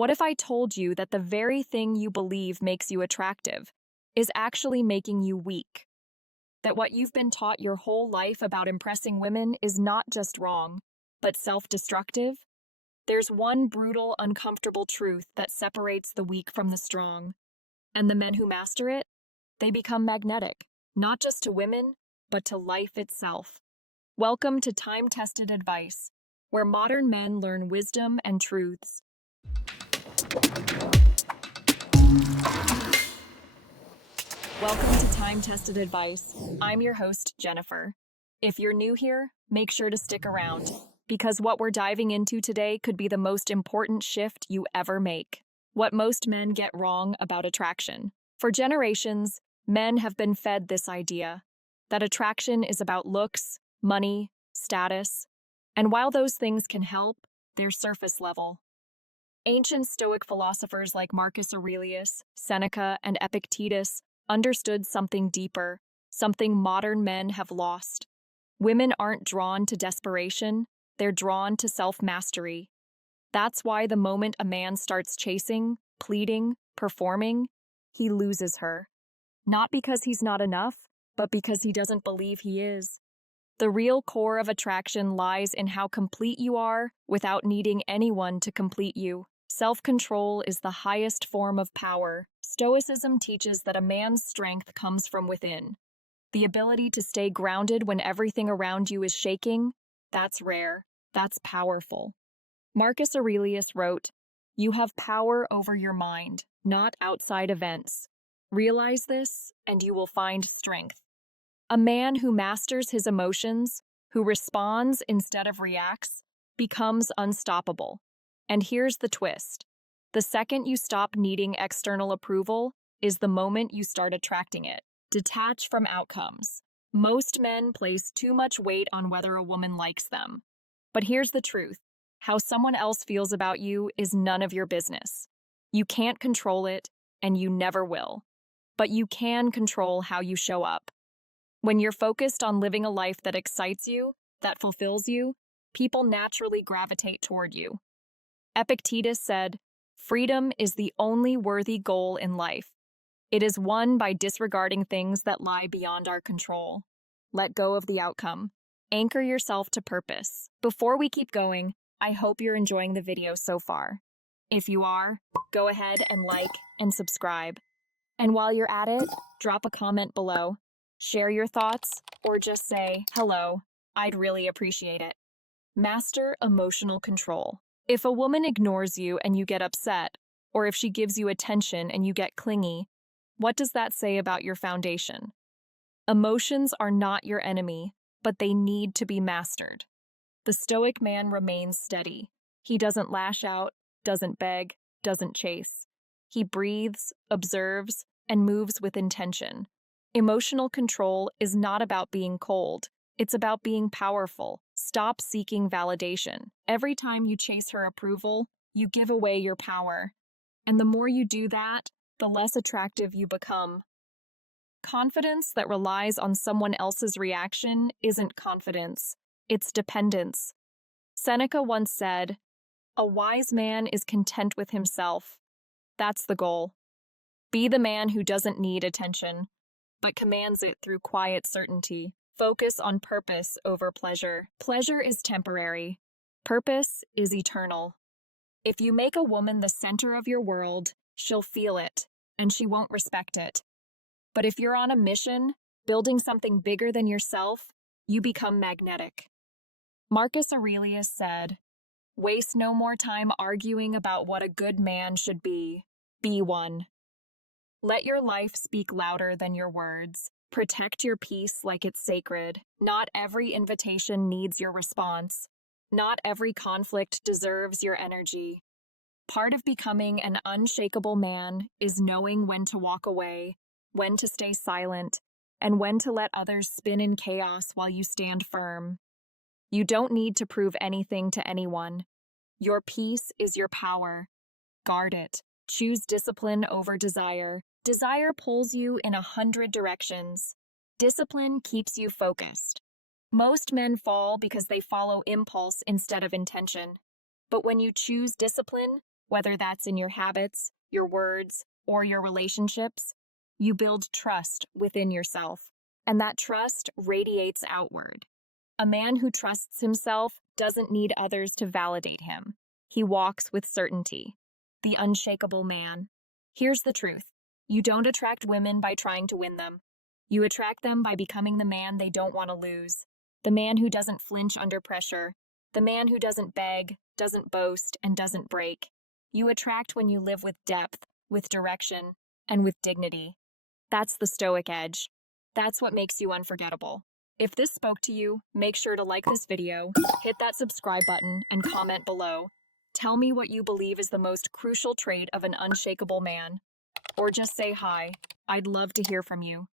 What if I told you that the very thing you believe makes you attractive is actually making you weak? That what you've been taught your whole life about impressing women is not just wrong, but self-destructive? There's one brutal, uncomfortable truth that separates the weak from the strong. And the men who master it, they become magnetic, not just to women, but to life itself. Welcome to Time-Tested Advice, where modern men learn wisdom and truths. Welcome to Time-Tested Advice. I'm your host, Jennifer. If you're new here, make sure to stick around, because what we're diving into today could be the most important shift you ever make. What most men get wrong about attraction. For generations, men have been fed this idea that attraction is about looks, money, status, and while those things can help, they're surface level. Ancient Stoic philosophers like Marcus Aurelius, Seneca, and Epictetus understood something deeper, something modern men have lost. Women aren't drawn to desperation, they're drawn to self-mastery. That's why the moment a man starts chasing, pleading, performing, he loses her. Not because he's not enough, but because he doesn't believe he is. The real core of attraction lies in how complete you are without needing anyone to complete you. Self-control is the highest form of power. Stoicism teaches that a man's strength comes from within. The ability to stay grounded when everything around you is shaking, that's rare, that's powerful. Marcus Aurelius wrote, "You have power over your mind, not outside events. Realize this, and you will find strength." A man who masters his emotions, who responds instead of reacts, becomes unstoppable. And here's the twist. The second you stop needing external approval is the moment you start attracting it. Detach from outcomes. Most men place too much weight on whether a woman likes them. But here's the truth. How someone else feels about you is none of your business. You can't control it, and you never will. But you can control how you show up. When you're focused on living a life that excites you, that fulfills you, people naturally gravitate toward you. Epictetus said, "Freedom is the only worthy goal in life. It is won by disregarding things that lie beyond our control. Let go of the outcome. Anchor yourself to purpose." Before we keep going, I hope you're enjoying the video so far. If you are, go ahead and like and subscribe. And while you're at it, drop a comment below. Share your thoughts, or just say, hello. I'd really appreciate it. Master emotional control. If a woman ignores you and you get upset, or if she gives you attention and you get clingy, what does that say about your foundation? Emotions are not your enemy, but they need to be mastered. The Stoic man remains steady. He doesn't lash out, doesn't beg, doesn't chase. He breathes, observes, and moves with intention. Emotional control is not about being cold. It's about being powerful. Stop seeking validation. Every time you chase her approval, you give away your power. And the more you do that, the less attractive you become. Confidence that relies on someone else's reaction isn't confidence. It's dependence. Seneca once said, "A wise man is content with himself." That's the goal. Be the man who doesn't need attention, but commands it through quiet certainty. Focus on purpose over pleasure. Pleasure is temporary. Purpose is eternal. If you make a woman the center of your world, she'll feel it, and she won't respect it. But if you're on a mission, building something bigger than yourself, you become magnetic. Marcus Aurelius said, "Waste no more time arguing about what a good man should be. Be one." Let your life speak louder than your words. Protect your peace like it's sacred. Not every invitation needs your response. Not every conflict deserves your energy. Part of becoming an unshakable man is knowing when to walk away, when to stay silent, and when to let others spin in chaos while you stand firm. You don't need to prove anything to anyone. Your peace is your power. Guard it. Choose discipline over desire. Desire pulls you in 100 directions. Discipline keeps you focused. Most men fall because they follow impulse instead of intention. But when you choose discipline, Whether that's in your habits, your words, or your relationships, you build trust within yourself, and that trust radiates outward. A man who trusts himself doesn't need others to validate him. He walks with certainty. The unshakable man. Here's the truth. You don't attract women by trying to win them. You attract them by becoming the man they don't want to lose. The man who doesn't flinch under pressure. The man who doesn't beg, doesn't boast, and doesn't break. You attract when you live with depth, with direction, and with dignity. That's the Stoic edge. That's what makes you unforgettable. If this spoke to you, make sure to like this video, hit that subscribe button, and comment below. Tell me what you believe is the most crucial trait of an unshakable man. Or just say hi. I'd love to hear from you.